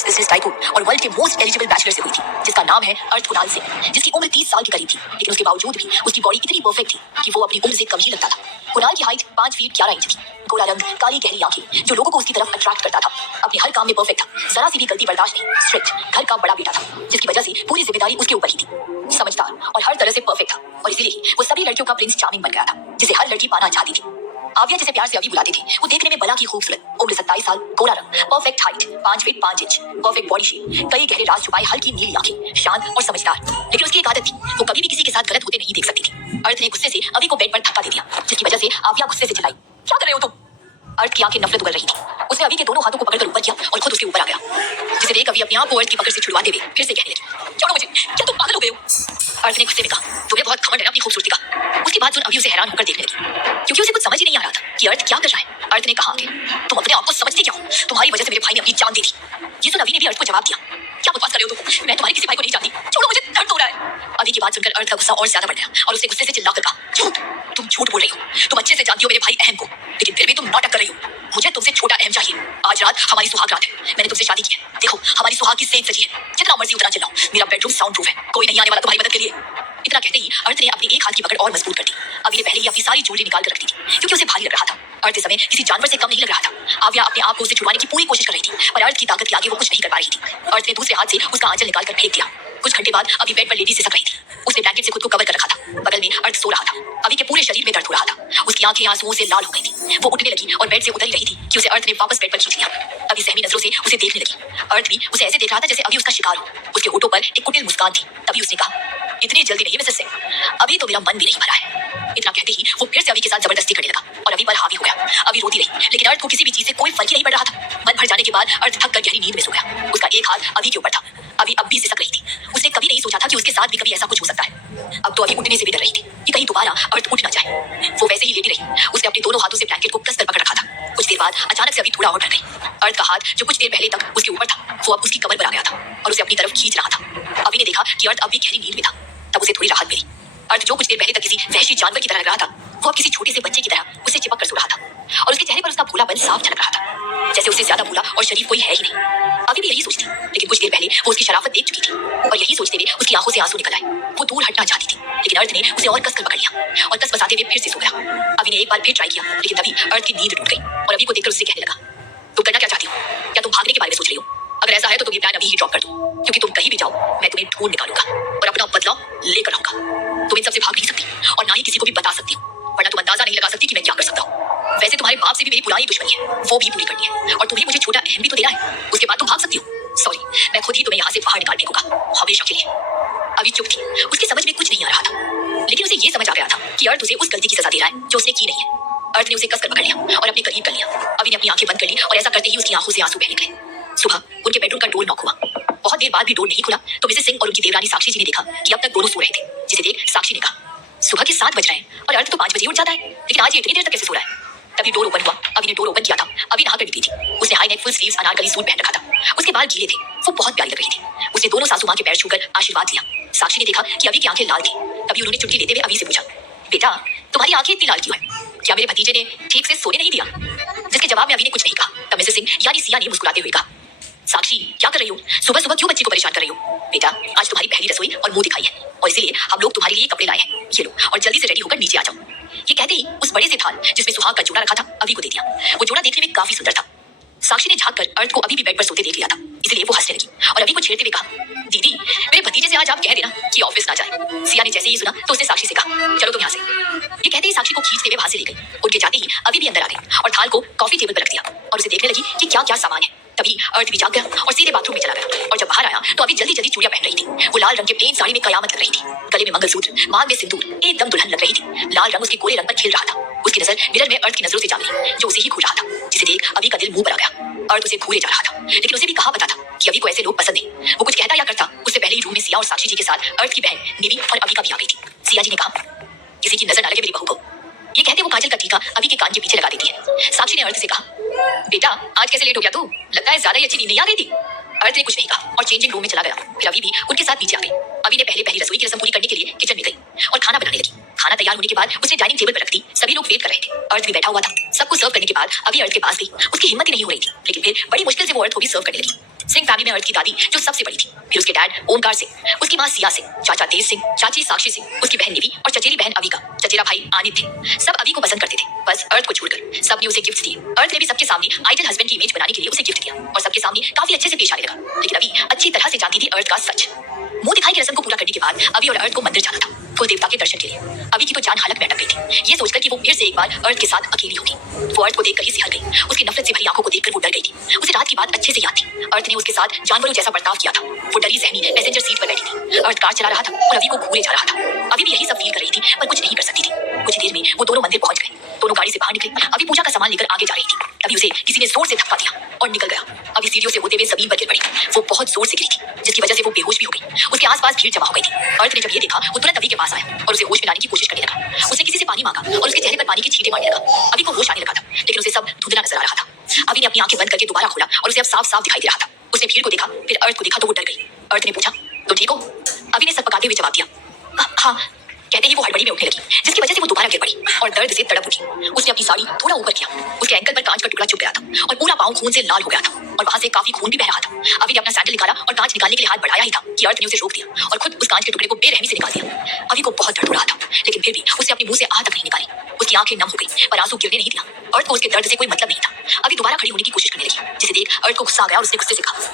US business tycoon और world के most eligible bachelor से हुई थी, जिसका नाम है अर्थ कुणाल सिंह, जिसकी उम्र 30 साल के करीब थी, लेकिन उसके बावजूद भी उसकी बॉडी इतनी परफेक्ट थी कि वो अपनी उम्र से कम ही लगता था। कुणाल की हाइट 5 फीट 11 इंच थी, गोरा रंग, काली गहरी आंखें, जो लोगों को उसकी तरफ अट्रैक्ट करता था। अपने हर काम में परफेक्ट था, जरा सी भी गलती बर्दाश्त नहीं, स्ट्रिक्ट, घर का बड़ा बेटा था, जिसकी वजह से पूरी जिम्मेदारी उसके ऊपर ही थी। समझदार और हर तरह से परफेक्ट था, और इसीलिए ही वो सभी लड़कियों का प्रिंस चार्मिंग बन गया था, जिसे हर लड़की पाना चाहती थी। आविया, जिसे प्यार से अभी बुलाते थे, वो देखने में भला की खूबसूरत, उम्र 27 साल, गोरा रंग, perfect height, 5 feet 5 inch, perfect body shape, कई गहरे राज छुपाए हल्की नीली आंखें, शांत और समझदार। लेकिन उसकी एक आदत थी, वो कभी भी किसी के साथ गलत होते नहीं देख सकती थी। अर्थ ने गुस्से से अभी को बेड पर धक्का दे दिया, जिसकी वजह से आविया गुस्से से चिल्लाई, क्या कर रहे हो तुम? अर्थ की आंखें नफरत उगल रही थी। उसने अभी के दोनों हाथों को पकड़कर ऊपर किया और खुद उसके ऊपर आ गया, जिसे देख अभी अपने आप को अर्थ की पकड़ से छुड़वाते हुए फिर से कहने लगी, छोड़ो मुझे, क्या तुम पागल हो गए हो? अर्थ ने गुस्से में कहा, तुम्हें बहुत घमंड है अपनी खूबसूरती का। उसकी बात सुन अभी उसे हैरान होकर देखने लगी, क्योंकि उसे कुछ समझ ही नहीं आ रहा था कि अर्थ क्या कर रहा है। अर्थ ने कहा, तुम अपने आप को समझते क्या हो? तुम्हारी वजह से मेरे भाई ने अपनी जान दी थी। ये सुन अभी ने भी अर्थ को जवाब दिया, क्या बकवास कर रहे हो तुम? मैं तुम्हारे किसी भाई को नहीं जानती, छोड़ो मुझे, दर्द हो रहा है। अभी की बात सुनकर अर्थ का गुस्सा और ज्यादा बढ़ गया और उसने गुस्से से चिल्लाकर कहा, झूठ, तुम झूठ बोल रही हो। तुम अच्छे से जानती हो मेरे भाई अहम को, लेकिन फिर भी तुम नाटक कर रही हो। मुझे तुमसे छोटा अहम चाहिए। आज रात हमारी सुहाग रात है, मैंने तुमसे शादी की है। देखो हमारी सुहाग की सेज सजी है, जितना मर्जी उतना चिल्लाओ, मेरा बेडरूम साउंड प्रूफ है, कोई नहीं आने वाला तुम्हारी मदद के लिए। इतना कहते ही अर्थ ने अपनी एक हाथ की पकड़ और मजबूत कर दी। अभी ने पहले ही अपनी सारी ज्वेलरी निकाल कर रखी थी, क्योंकि उसे भारी लग रहा था। अर्थ इस समय किसी जानवर से कम नहीं लग रहा था। आविया अपने आप को उसे छुड़वाने की पूरी कोशिश कर रही थी, पर अर्थ की ताकत के आगे वो कुछ नहीं कर पा रही थी। अर्थ ने दूसरे हाथ से उसका आंचल निकाल कर फेंक दिया। कुछ घंटे बाद अभी बेड पर लेटी सिसक रही थी। उसने ब्लैंकेट से खुद को कवर कर रखा था। बगल में अर्थ सो रहा था। अभी के पूरे शरीर में दर्द हो रहा था। उसकी आंखें आंसुओं से लाल हो गई थी। वो उठने लगी और बेड से उतर ही रही थी कि उसे अर्थ ने वापस बेड पर खींच लिया। अभी सहमी नजरों से उसे देखने लगी। अर्थ भी उसे ऐसे देख रहा था जैसे अभी उसका शिकार हो। उसके होठों पर एक कुटिल मुस्कान थी। तभी उसने कहा, इतनी जल्दी नहीं मिसेस सिंह, अभी तो मेरा मन भी नहीं भरा है। इतना कहते ही वो फिर से अभी के साथ जबरदस्ती करने लगा और अभी पर हावी हो गया। अभी रोती रही, लेकिन अर्थ को किसी भी चीज से कोई फर्क ही नहीं पड़ रहा था। मन भर जाने के बाद अर्थ थक कर गहरी नींद में सो गया। उसका एक हाथ अभी के ऊपर था। अभी अब भी सिसक रही थी। उसने कभी नहीं सोचा था कि उसके साथ भी कभी ऐसा कुछ हो सकता है। अब तो अभी उठने से भी डर रही थी कि कहीं दोबारा अर्थ उठ ना जाए। वो वैसे ही लेटी रही। उसने अपने दोनों हाथों से ब्लैंकेट को कसकर पकड़ रखा था। कुछ देर बाद अचानक से अभी थोड़ा और डर गई। अर्थ का हाथ जो कुछ देर पहले तक उसके ऊपर था, वो अब उसकी कमर पर आ गया था और उसे अपनी तरफ खींच रहा था। अभी ने देखा कि अर्थ अब भी गहरी नींद में था। तब उसे थोड़ी राहत मिली। अर्थ जो कुछ देर पहले तक किसी वहशी जानवर की तरह लग रहा था, वो अब किसी छोटे से बच्चे की तरह उससे चिपक कर सो रहा था और उसके चेहरे पर उसका भोलापन साफ झलक रहा था, जैसे उससे ज्यादा भोला और शरीफ कोई है ही नहीं। अभी भी यही सोचती, लेकिन कुछ देर पहले वो उसकी शराफत देख चुकी थी और यही सोचते हुए उसकी आंखों से आंसू निकल आए। वो दूर हटना चाहती थी, लेकिन अर्थ ने उसे और कसकर पकड़ लिया और कस बसाते हुए फिर से सो गया। अभी ने एक बार फिर ट्राई किया, लेकिन तभी अर्थ की नींद टूट गई और अभी को देखकर उससे कहने लगा, तुम करना क्या चाहती हो? क्या तुम भागने के बारे में सोच रही हो? अगर ऐसा है तो तुम ये प्लान अभी ही ड्रॉप कर दो, क्योंकि तुम कहीं भी जाओ मैं तुम्हें ढूंढ निकालूंगा और अपना बदला लेकर आऊंगा। तुम इन सबसे भाग नहीं सकती और ना ही किसी को भी बता सकती हो, वरना तुम अंदाजा नहीं लगा सकती कि मैं क्या कर सकता हूँ। वैसे तुम्हारे बाप से भी मेरी पुरानी दुश्मनी है, वो भी पूरी करनी है और तुम्हें मुझे छोटा अहम भी तो देना है। उसके बाद तुम भाग सकती हो। सॉरी, मैं खुद ही तुम्हें यहाँ से बाहर निकाल फेंकूंगा, हमेशा के लिए। अभी चुप थी। उसकी समझ में कुछ नहीं आ रहा था, लेकिन उसे ये समझ आ गया था कि अर्थ उसे उस गलती की सजा दे रहा है जो उसने की नहीं है। अर्थ ने उसे कसकर पकड़ लिया और अपने करीब कर लिया। अभी ने अपनी आंखें बंद कर ली और ऐसा करते ही उसकी आंखों से आंसू बह निकले। सुबह उनके बेडरूम का डोर नॉक हुआ। बहुत देर बाद भी डोर नहीं खुला तो मिसेस सिंह और उनकी देवरानी साक्षी जी ने देखा कि अब तक दोनों सो रहे थे, जिसे देख साक्षी ने कहा, सुबह के 7 बज रहे हैं और अर्थ तो 5 बजे उठ जाता है, लेकिन आज ये इतनी देर तक कैसे सो रहा है? तभी डोर ओपन हुआ। अभी ने डोर ओपन किया था। अभी नहा कर निकली थी। उसने high neck full sleeves Anarkali suit पहन रखा था। उसके बाल गीले थे। वो बहुत प्यारी लग रही थी। उसने दोनों सासू मां के पैर छूकर आशीर्वाद दिया। साक्षी ने देखा कि अभी की आंखें लाल थी। तभी उन्होंने चुटकी लेते हुए अभी से पूछा, बेटा तुम्हारी आंखें इतनी लाल क्यों है? क्या मेरे भतीजे ने ठीक से सोने नहीं दिया? जिसके जवाब में अभी ने कुछ नहीं कहा। तब मिसेस सिंह यानी सिया ने मुस्कुराते हुए कहा, साक्षी क्या कर रही हो? सुबह सुबह क्यों बच्चे को परेशान कर रही हो? बेटा आज तुम्हारी पहली रसोई और मुंह दिखाई है और इसीलिए हम लोग तुम्हारे लिए कपड़े लाए हैं। ये लो और जल्दी से रेडी होकर नीचे आ जाओ। ये कहते ही उस बड़े से थाल जिसमें सुहाग का जोड़ा रखा था अभी को दे दिया। वो जोड़ा देखने में काफी सुंदर था। साक्षी ने झांक कर अर्थ को अभी भी बेड पर सोते देख लिया था, इसलिए वो हंसने लगी और अभी को छेड़ते हुए कहा, दीदी मेरे भतीजे से आज आप कह देना कि ऑफिस ना जाए। सिया ने जैसे ही सुना तो उसने साक्षी से कहा, चलो तुम यहाँ से। ये कहते ही साक्षी को खींचते हुए वहां से ले गई। उनके जाते ही अभी भी अंदर आ गई और थाल को कॉफी टेबल पर रख दिया और उसे देखने लगी कि क्या क्या सामान है। तभी अर्थ भी जाग गया और सीधे बाथरूम में चला गया और जब बाहर आया तो अभी जल्दी जल्दी चूड़ियां पहन रही थी। वो लाल रंग के प्लेन साड़ी में कयामत लग रही थी। गले में मंगलसूत्र, मांग में सिंदूर, एकदम दुल्हन लग रही थी। लाल रंग उसके गोरे रंग पर खिल रहा था। उसकी नजर मिरर में अर्थ की नजरों से जा मिली जो उसे ही घूर रहा था, जिसे देख अभी का दिल मुंह पर आ गया। अर्थ उसे घूरे जा रहा था, लेकिन उसे भी कहा पता था कि अभी को ऐसे लोग पसंद नहीं। वो कुछ कहता या करता उससे पहले ही रूम में सिया और साक्षी जी के साथ अर्थ की बहन निवी और अभी का भी आ गई थी। सिया जी ने कहा, किसी की नजर न लगे मेरी बहू को। ये कहते वो काजल का टीका अभी के कान के पीछे लगा देती है। साक्षी ने अर्थ से कहा, बेटा आज कैसे लेट हो गया तू? लगता है ज्यादा ही अच्छी नींद नहीं आ गई थी। अर्थ ने कुछ नहीं कहा और चेंजिंग रूम में चला गया। फिर अभी भी उनके साथ नीचे आ गई। अभी ने पहली रसोई की रस्म पूरी करने के लिए किचन में गई और खाना बनाने लगी। खाना तैयार होने के बाद उसने डाइनिंग टेबल पर रख दी। सभी लोग वेट कर रहे थे। अर्थ भी बैठा हुआ था। सबको सर्व करने के बाद अभी अर्थ के पास गई। उसकी हिम्मत ही नहीं हो रही थी, लेकिन फिर बड़ी मुश्किल से वो अर्थ को भी सर्व करने लगी। सिंह फैमिली में अर्थ की दादी जो सबसे बड़ी थी, फिर उसके डैड ओमकार सिंह, उसकी माँ सिया सिंह, चाचा तेज सिंह, चाची साक्षी सिंह, उसकी बहन निधि और चचेरी बहन अविका, चचेरा भाई आनित थे। सब अवि को पसंद करते थे, बस अर्थ को छोड़कर। सबने उसे गिफ्ट दिए। अर्थ ने भी सबके सामने आइडल हस्बैंड की इमेज बनाने के लिए उसे गिफ्ट दिया और सबके सामने काफी अच्छे से पेश आने लगा। लेकिन अवि अच्छी तरह से जानती थी अर्थ का सच। मुंह दिखाई की रस्म को पूरा करने के बाद अवि और अर्थ को मंदिर जाना था, कुल देवता के दर्शन के लिए। अवि की तो जान हालत में अटक गई थी, ये सोचकर कि वो फिर से एक बार अर्थ के साथ अकेली होगी। वो अर्थ को देखकर ही सिहर गई। उसकी नफरत से भरी आंखों को देखकर वो डर गई थी। उसे रात की बात अच्छे से याद थी। अर्थ ने उसके साथ जानवरों जैसा बर्ताव किया था। वो डरी सहमी पैसेंजर सीट पर बैठी थी। अर्थ कार चला रहा था और अवि को घूरे जा रहा था। अवि भी यही सब फील कर रही थी, पर कुछ नहीं कर सकती थी। कुछ देर में वो दोनों मंदिर पहुंच गए। दोनों गाड़ी से बाहर निकले। अवि पूजा का सामान लेकर आगे जा रही थी, तभी उसे किसी ने जोर से धक्का दिया और निकल गया। अवि सीढ़ियों से होते हुए जमीन पर गिर पड़ी। वो बहुत जोर से गिरी थी, जिसकी वजह से वो बेहोश भी हो गई। उसके आसपास भीड़ जमा हो गई थी। अर्थ ने जब ये देखा, वो तुरंत अवि के पास आया और उसे होश में लाने की कोशिश करने लगा। उसने किसी से पानी मांगा और उसके चेहरे पर पानी की छींटे मारने लगा। अवि को होश आने लगा था, लेकिन उसे सब धुंधला नजर आ रहा था। अवि ने अपनी आंखें बंद करके दोबारा खोला और उसे अब साफ साफ दिखाई दे रहा था। उसने भीड़ को देखा, फिर अर्थ को देखा तो वो डर गई। अर्थ ने पूछा, तुम ठीक हो? अवि ने सर पकाते हुए जवाब दिया, हाँ। कहते ही वो हड़बड़ी में उठने लगी, जिसकी वजह से वो दोबारा गिर पड़ी और दर्द से तड़प उठी। उसने अपनी साड़ी थोड़ा ऊपर किया। उसके एंकल पर कांच का टुकड़ा चुभ गया था और पूरा पांव खून से लाल हो गया था और वहां से काफी खून भी बह रहा था। अवि ने अपना सैंडल निकाला और कांच निकालने के लिए हाथ बढ़ाया ही था कि अर्थ ने उसे रोक दिया और खुद उस कांच के टुकड़े को बेरहमी से निकाल दिया। अवि को बहुत दर्द हो रहा था, लेकिन फिर भी उसने अपने मुंह से आह तक नहीं निकाली। उसकी आंखें नम हो गई, पर आंसू गिरने नहीं दिया। अर्थ को उसके दर्द से कोई मतलब नहीं था। अवि दोबारा खड़ी होने की कोशिश करने लगी, जिसे देख अर्थ को गुस्सा आ गया और उसने गुस्से से कहा,